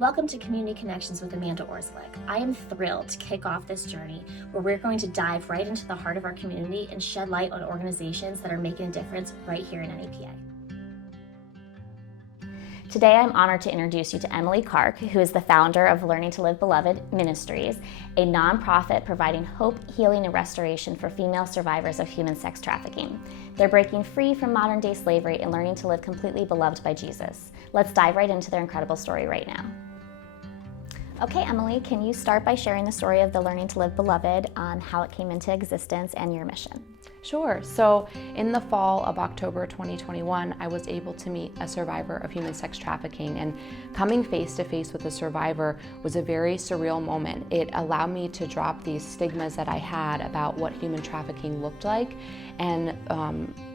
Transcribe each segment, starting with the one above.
Welcome to Community Connections with Amanda Orzalik. I am thrilled to kick off this journey where we're going to dive right into the heart of our community and shed light on organizations that are making a difference right here in NAPA. Today, I'm honored to introduce you to Emily Kark, who is the founder of Learning to Live Beloved Ministries, a nonprofit providing hope, healing, and restoration for female survivors of human sex trafficking. They're breaking free from modern-day slavery and learning to live completely beloved by Jesus. Let's dive right into their incredible story right now. Okay, Emily, can you start by sharing the story of the Learning to Live Beloved, how it came into existence, and your mission? Sure. So in the fall of October 2021, I was able to meet a survivor of human sex trafficking, and coming face to face with a survivor was a very surreal moment. It allowed me to drop these stigmas that I had about what human trafficking looked like and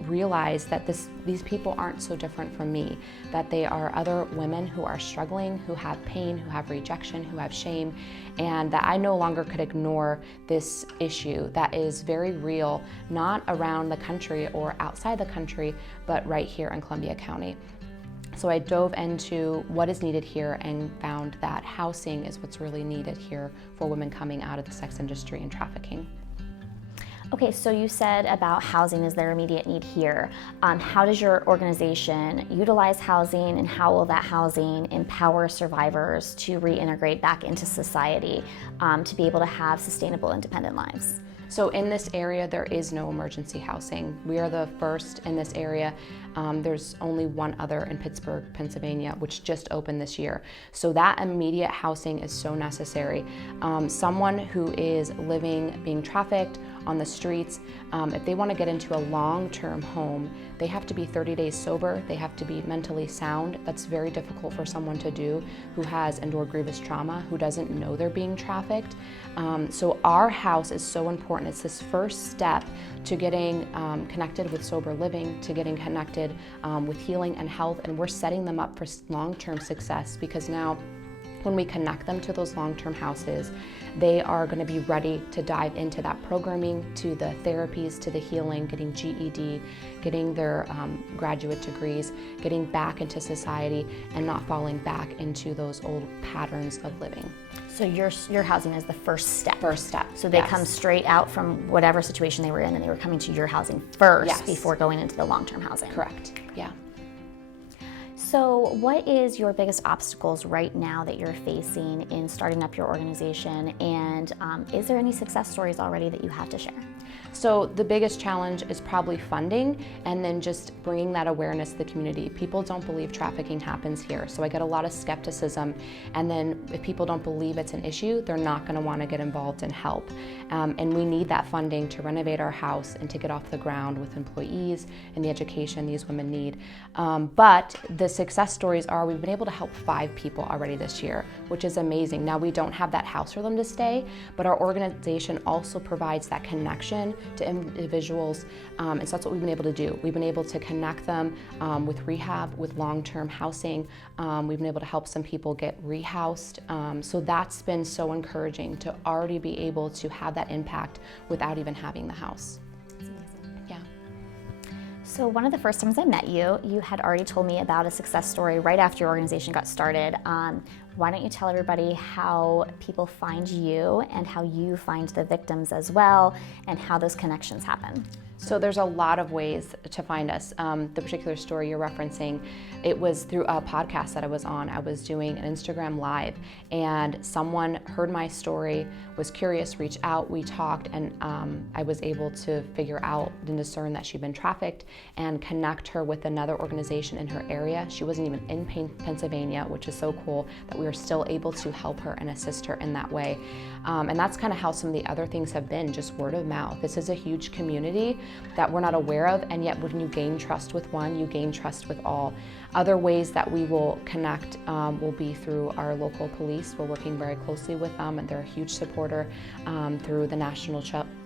realize that these people aren't so different from me, that they are other women who are struggling, who have pain, who have rejection, who have shame, and that I no longer could ignore this issue that is very real, not around the country or outside the country, but right here in Columbia County. So I dove into what is needed here and found that housing is what's really needed here for women coming out of the sex industry and trafficking. Okay, so you said about housing is their immediate need here. How does your organization utilize housing, and how will that housing empower survivors to reintegrate back into society to be able to have sustainable, independent lives? So in this area, there is no emergency housing. We are the first in this area. There's only one other in Pittsburgh, Pennsylvania, which just opened this year. So that immediate housing is so necessary. Someone who is living, being trafficked on the streets, if they want to get into a long-term home, they have to be 30 days sober, they have to be mentally sound. That's very difficult for someone to do who has endured grievous trauma, who doesn't know they're being trafficked. So our house is so important. It's this first step to getting connected with sober living, to getting connected with healing and health, and we're setting them up for long-term success, because now when we connect them to those long-term houses, they are going to be ready to dive into that programming, to the therapies, to the healing, getting GED, getting their graduate degrees, getting back into society, and not falling back into those old patterns of living. So your housing is the first step. First step. So they come straight out from whatever situation they were in, and they were coming to your housing first before going into the long-term housing. Correct. Yeah. So what is your biggest obstacles right now that you're facing in starting up your organization, and is there any success stories already that you have to share? So the biggest challenge is probably funding, and then just bringing that awareness to the community. People don't believe trafficking happens here, so I get a lot of skepticism, and then if people don't believe it's an issue, they're not going to want to get involved and help. And we need that funding to renovate our house and to get off the ground with employees and the education these women need. But the success stories are we've been able to help 5 people already this year, which is amazing. Now we don't have that house for them to stay, but our organization also provides that connection to individuals, and so that's what we've been able to do. We've been able to connect them with rehab, with long-term housing. We've been able to help some people get rehoused. So that's been so encouraging to already be able to have that impact without even having the house. That's amazing. Yeah. So one of the first times I met you, you had already told me about a success story right after your organization got started. Why don't you tell everybody how people find you and how you find the victims as well, and how those connections happen? So there's a lot of ways to find us. The particular story you're referencing, it was through a podcast that I was on. I was doing an Instagram live, and someone heard my story, was curious, reached out, we talked, and I was able to figure out and discern that she'd been trafficked and connect her with another organization in her area. She wasn't even in Pennsylvania, which is so cool that we were still able to help her and assist her in that way. And that's kind of how some of the other things have been, just word of mouth. This is a huge community that we're not aware of, and yet when you gain trust with one, you gain trust with all. Other ways that we will connect will be through our local police. We're working very closely with them, and they're a huge supporter through the National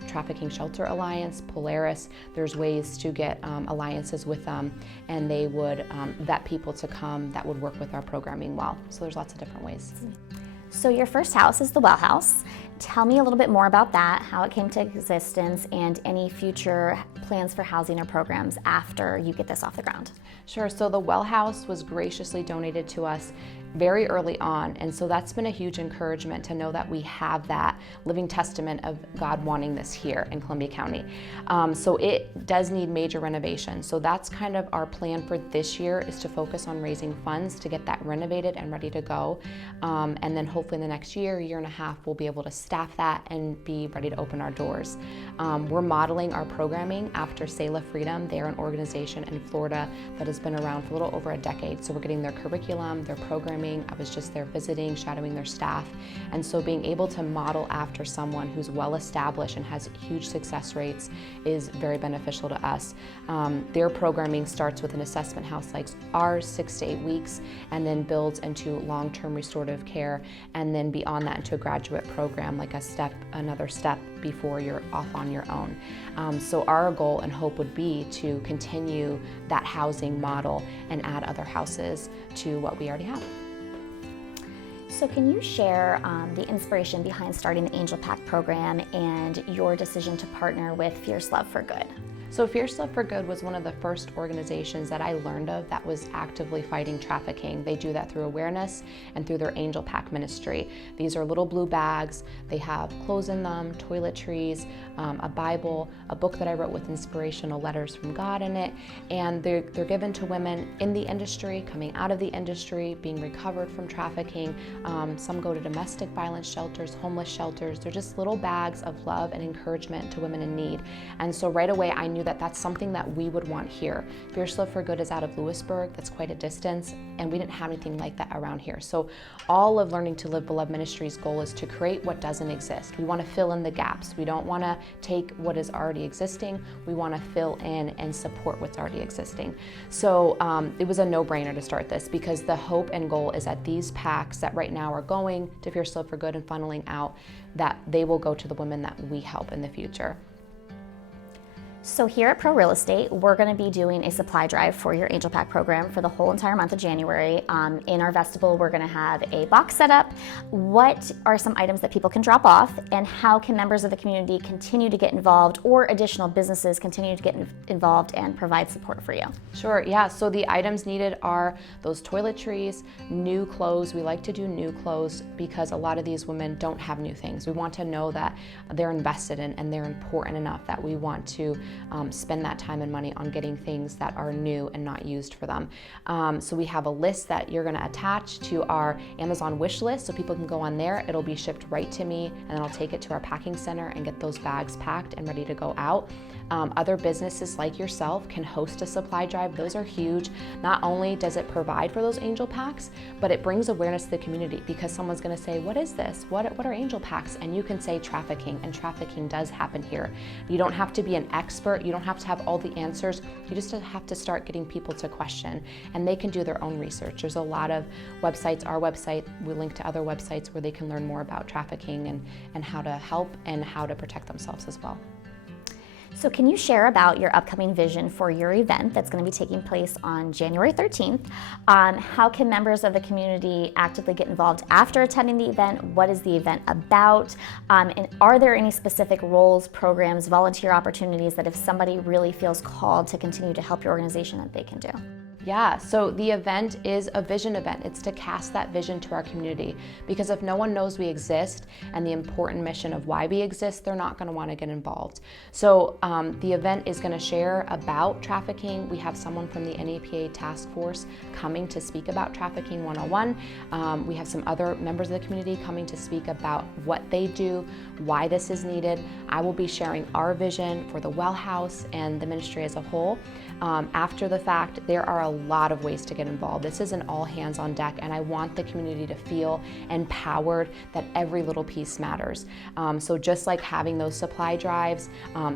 Trafficking Shelter Alliance, Polaris. There's ways to get alliances with them, and they would vet people to come that would work with our programming well. So there's lots of different ways. So your first house is the Well House. Tell me a little bit more about that, how it came to existence, and any future plans for housing or programs after you get this off the ground. Sure, so the Well House was graciously donated to us very early on. And so that's been a huge encouragement to know that we have that living testament of God wanting this here in Columbia County. So it does need major renovation. So that's kind of our plan for this year, is to focus on raising funds to get that renovated and ready to go. And then hopefully in the next year and a half, we'll be able to staff that and be ready to open our doors. We're modeling our programming after Selah Freedom. They're an organization in Florida that has been around for a little over a decade. So we're getting their curriculum, their programming. I was just there visiting, shadowing their staff. And so being able to model after someone who's well established and has huge success rates is very beneficial to us. Their programming starts with an assessment house like ours, 6 to 8 weeks, and then builds into long-term restorative care, and then beyond that into a graduate program, like another step before you're off on your own. So our goal and hope would be to continue that housing model and add other houses to what we already have. So can you share the inspiration behind starting the Angel Pack program and your decision to partner with Fierce Love for Good? So Fierce Love for Good was one of the first organizations that I learned of that was actively fighting trafficking. They do that through awareness and through their Angel Pack ministry. These are little blue bags. They have clothes in them, toiletries, a Bible, a book that I wrote with inspirational letters from God in it, and they're given to women in the industry, coming out of the industry, being recovered from trafficking. Some go to domestic violence shelters, homeless shelters. They're just little bags of love and encouragement to women in need. And so right away I knew that that's something that we would want here. Fierce Love for Good is out of Lewisburg. That's quite a distance, and we didn't have anything like that around here. So all of Learning to Live Beloved Ministries' goal is to create what doesn't exist. We want to fill in the gaps. We don't want to take what is already existing. We want to fill in and support what's already existing. So it was a no-brainer to start this, because the hope and goal is that these packs that right now are going to Fierce Love for Good and funneling out, that they will go to the women that we help in the future. So here at Pro Real Estate, we're going to be doing a supply drive for your Angel Pack program for the whole entire month of January. In our vestibule, we're going to have a box set up. What are some items that people can drop off, and how can members of the community continue to get involved, or additional businesses continue to get involved and provide support for you? Sure, yeah, so the items needed are those toiletries, new clothes. We like to do new clothes because a lot of these women don't have new things. We want to know that they're invested in and they're important enough that we want to spend that time and money on getting things that are new and not used for them. So we have a list that you're going to attach to our Amazon wish list, so people can go on there. It'll be shipped right to me, and then I'll take it to our packing center and get those bags packed and ready to go out. Other businesses like yourself can host a supply drive. Those are huge. Not only does it provide for those Angel Packs, but it brings awareness to the community, because someone's going to say, what is this? What are Angel Packs? And you can say trafficking, and trafficking does happen here. You don't have to be an expert. You don't have to have all the answers. You just have to start getting people to question, and they can do their own research. There's a lot of websites. Our website, we link to other websites where they can learn more about trafficking and how to help and how to protect themselves as well. So can you share about your upcoming vision for your event that's going to be taking place on January 13th? How can members of the community actively get involved after attending the event? What is the event about? And are there any specific roles, programs, volunteer opportunities that if somebody really feels called to continue to help your organization, that they can do? Yeah, so the event is a vision event. It's to cast that vision to our community, because if no one knows we exist and the important mission of why we exist, they're not going to want to get involved. So the event is going to share about trafficking. We have someone from the NAPA task force coming to speak about trafficking 101. We have some other members of the community coming to speak about what they do, why this is needed. I will be sharing our vision for the Well House and the ministry as a whole. After the fact, there are a lot of ways to get involved. This is an all hands on deck, and I want the community to feel empowered that every little piece matters. So just like having those supply drives,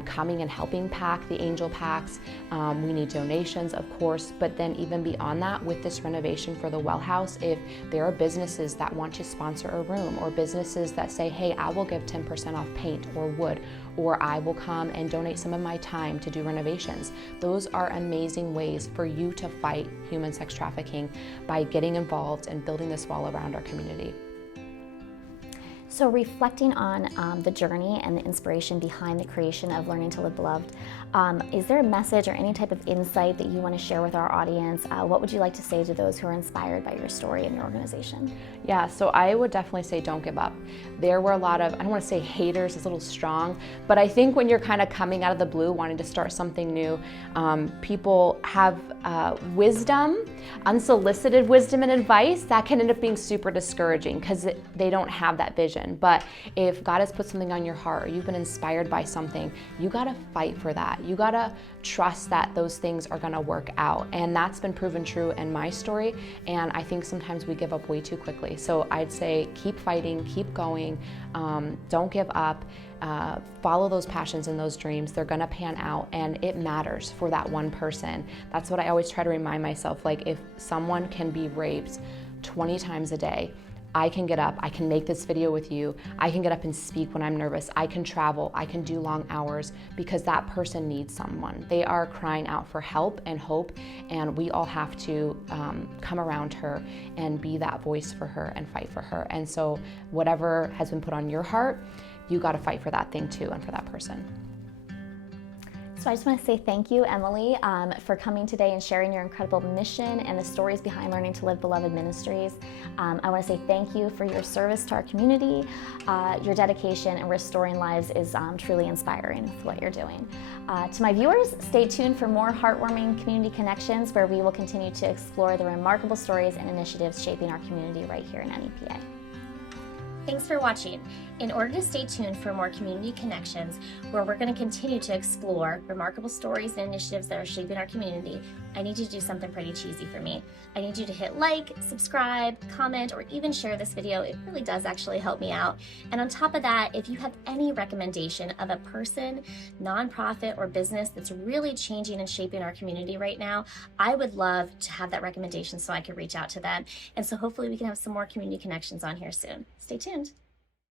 coming and helping pack the Angel Packs, we need donations, of course, but then even beyond that, with this renovation for the Well House, if there are businesses that want to sponsor a room, or businesses that say, hey, I will give 10% off paint or wood, or I will come and donate some of my time to do renovations. Those are amazing ways for you to fight human sex trafficking by getting involved and building this wall around our community. So reflecting on the journey and the inspiration behind the creation of Learning to Live Beloved, is there a message or any type of insight that you want to share with our audience? What would you like to say to those who are inspired by your story and your organization? Yeah, so I would definitely say don't give up. There were a lot of, I don't want to say haters, it's a little strong, but I think when you're kind of coming out of the blue, wanting to start something new, people have wisdom, unsolicited wisdom and advice that can end up being super discouraging because they don't have that vision. But if God has put something on your heart or you've been inspired by something, you gotta fight for that. You gotta trust that those things are gonna work out. And that's been proven true in my story. And I think sometimes we give up way too quickly. So I'd say keep fighting, keep going, don't give up. Follow those passions and those dreams. They're gonna pan out, and it matters for that one person. That's what I always try to remind myself. Like, if someone can be raped 20 times a day, I can get up, I can make this video with you, I can get up and speak when I'm nervous, I can travel, I can do long hours because that person needs someone. They are crying out for help and hope, and we all have to come around her and be that voice for her and fight for her. And so whatever has been put on your heart, you gotta fight for that thing too and for that person. So I just want to say thank you, Emily, for coming today and sharing your incredible mission and the stories behind Learning to Live Beloved Ministries. I want to say thank you for your service to our community. Your dedication in restoring lives is truly inspiring with what you're doing. To my viewers, stay tuned for more heartwarming community connections where we will continue to explore the remarkable stories and initiatives shaping our community right here in NEPA. Thanks for watching. In order to stay tuned for more community connections, where we're going to continue to explore remarkable stories and initiatives that are shaping our community, I need you to do something pretty cheesy for me. I need you to hit like, subscribe, comment, or even share this video. It really does actually help me out. And on top of that, if you have any recommendation of a person, nonprofit, or business that's really changing and shaping our community right now, I would love to have that recommendation so I could reach out to them. And so hopefully we can have some more community connections on here soon. Stay tuned.